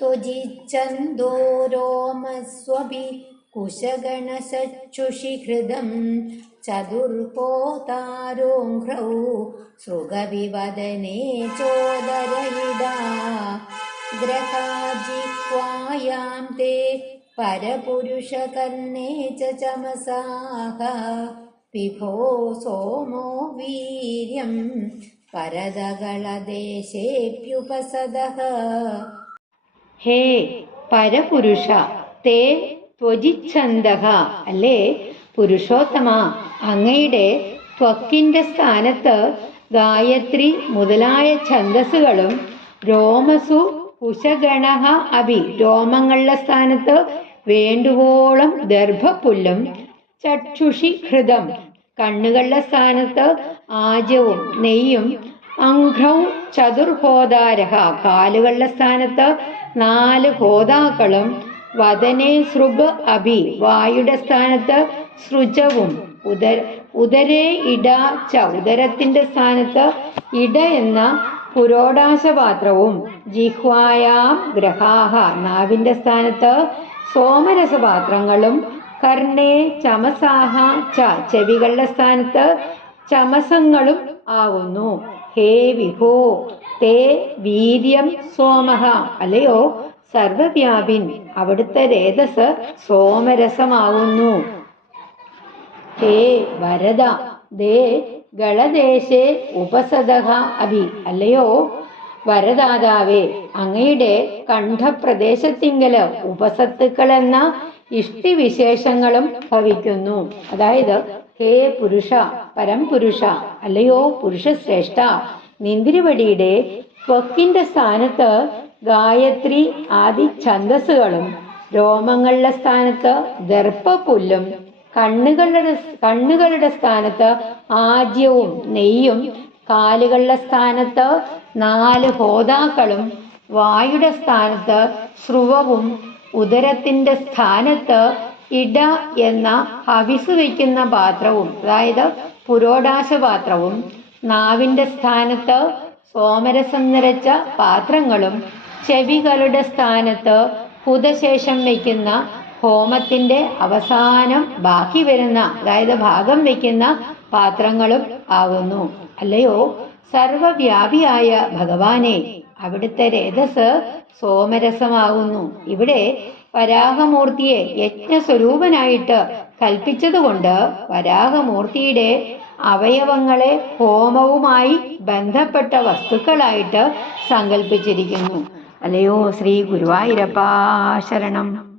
त्वजिच्छन्दो रोमस्वपि कुशगणसच्छुषिहृदं चतुर्होतारोङ्घ्रौ सृगविवदने चोदरयिडा ग्रहाजिह्वायां ते परपुरुषकर्णे च चमसाः विभो सोमो वीर्यं परदगलदेशेऽप्युपसदः ഹേ പരപുരുഷ തേ ത്വജിച്ഛന്തക അല്ലേ? പുരുഷോത്തമ അങ്ങയുടെ ത്വക്കിന്റെ സ്ഥാനത്ത് ഗായത്രി മുതലായ ഛന്ദസ്സുകളും രോമസു കുശഗണഹ അഭി രോമങ്ങളുടെ സ്ഥാനത്ത് വേണ്ടുവോളം ദർഭപ്പുല്ലും ചക്ഷുഷി ഹൃദം കണ്ണുകളുടെ സ്ഥാനത്ത് ആജവും നെയ്യും അംഘ്രൗ ചതുർഹോദാരഹ. കാലുകളുടെ സ്ഥാനത്ത് നാല് ഹോതാക്കളും വദനെ സൃഗ് അഭി. വായുടെ സ്ഥാനത്ത് സൃജവും. ഉദര ഉദരേ ഇട ച. ഉദരത്തിന്റെ സ്ഥാനത്ത് ഇട എന്ന പുരോടാശപാത്രവും. ജിഹ്വായാം ഗ്രഹാഹ. നാവിന്റെ സ്ഥാനത്ത് സോമരസപാത്രങ്ങളും. കർണേ ചമസാഹ ച. ചെവികളുടെ സ്ഥാനത്ത് ചമസങ്ങളും ആവുന്നു. ഹേ വിഭോ തേ വീര്യം സോമഹ അല്ലയോ? സർവവ്യാപിൻ അവിടുത്തെ രേതസ് സോമരസമാവുന്നു. ഹേ വരദ ദേ ഗളദേശേ ഉപസദഹ അഭി അല്ലയോ? വരദാതാവേ അങ്ങയുടെ കണ്ഠപ്രദേശത്തിങ്കൽ ഉപസത്തുക്കൾ എന്ന ഇഷ്ടിവിശേഷങ്ങളും ഭവിക്കുന്നു. അതായത് ഹേ പുരുഷ പരംപുരുഷ അല്ലയോ പുരുഷശ്രേഷ്ഠ നിന്തിരുവടിയുടെ ത്വക്കിന്റെ സ്ഥാനത്ത് ഗായത്രി ആദി ഛന്ദസ്സുകളും രോമങ്ങളുടെ സ്ഥാനത്ത് ദർപ്പപുല്ലും കണ്ണുകളുടെ കണ്ണുകളുടെ സ്ഥാനത്ത് ആജ്യവും നെയ്യും കാലുകളുടെ സ്ഥാനത്ത് നാല് ഹോതാക്കളും വായുടെ സ്ഥാനത്ത് സ്രുവവും ഉദരത്തിന്റെ സ്ഥാനത്ത് ഇട എന്ന ഹവിസ് വയ്ക്കുന്ന പാത്രവും അതായത് പുരോടാശ പാത്രവും നാവിന്റെ സ്ഥാനത്ത് സോമരസം നിറച്ച പാത്രങ്ങളും ചെവികളുടെ സ്ഥാനത്ത് ഹുതശേഷം വയ്ക്കുന്ന ഹോമത്തിന്റെ അവസാനം ബാക്കി വരുന്ന അതായത് ഭാഗം വയ്ക്കുന്ന പാത്രങ്ങളും ആകുന്നു. അല്ലയോ? സർവവ്യാപിയായ ഭഗവാനെ അവിടുത്തെ രേതസ് സോമരസമാകുന്നു. ഇവിടെ വരാഹമൂർത്തിയെ യജ്ഞസ്വരൂപനായിട്ട് കൽപ്പിച്ചതുകൊണ്ട് വരാഹമൂർത്തിയുടെ അവയവങ്ങളെ ഹോമവുമായി ബന്ധപ്പെട്ട വസ്തുക്കളായിട്ട് സങ്കല്പിച്ചിരിക്കുന്നു അല്ലയോ ശ്രീ ഗുരുവായൂരപ്പ ശരണം.